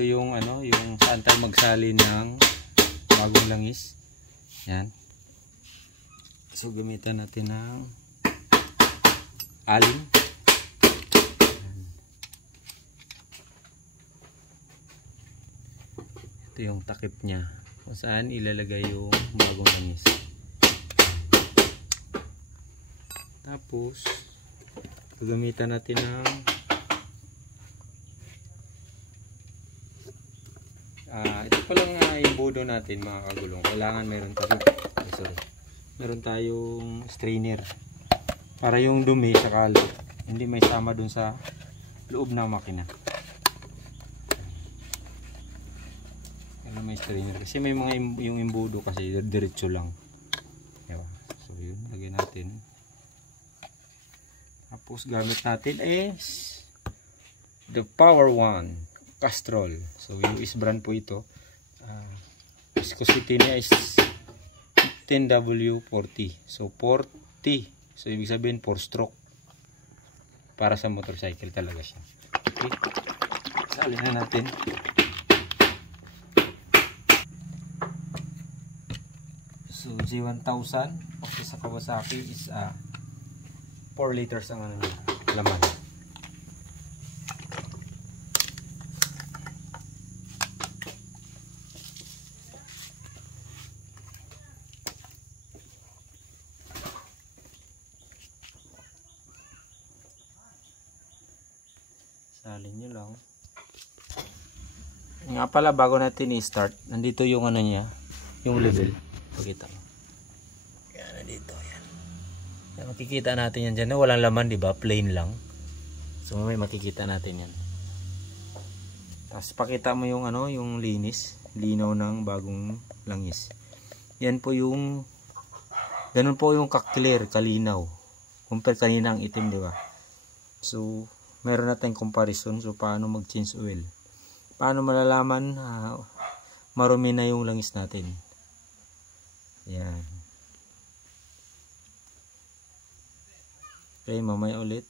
ito yung ano, yung saan tayo magsalin ng bagong langis. Yan. So gamitan natin ng alin. Ito yung takip niya kung saan ilalagay yung bagong langis. Tapos gagamitan natin ng ito palang imbudo natin mga kagulong. Kailangan meron tayong strainer para yung dumi sa kalo hindi may sama dun sa loob ng makina. Kailangan may strainer kasi may mga yung imbudo kasi diretso lang, diba? So yun, lagyan natin. Tapos gamit natin is the Power One Castrol. So US brand po ito. Viscosity niya is 10W40. So 40. So ibig sabihin 4 stroke. Para sa motorcycle talaga siya. Okay. Salin na natin. So G1000 kasi sa Kawasaki is 4 liters ang ano niya, laman. Salin nyo lang. Nga pala, bago natin i-start, nandito yung ano niya, yung level. Pakita mo. Yan, nandito. Yan. Yan, makikita natin yan dyan. Walang laman, diba? Plain lang. So, may makikita natin yan. Tapos, pakita mo yung ano, yung linis. Linaw ng bagong langis. Yan po yung, ganun po yung ka-clear, kalinaw. Compare kanina ang itim, diba? So, meron natin comparison. So paano mag-change oil, paano malalaman marumi na yung langis natin. Yan. Okay, mamaya ulit.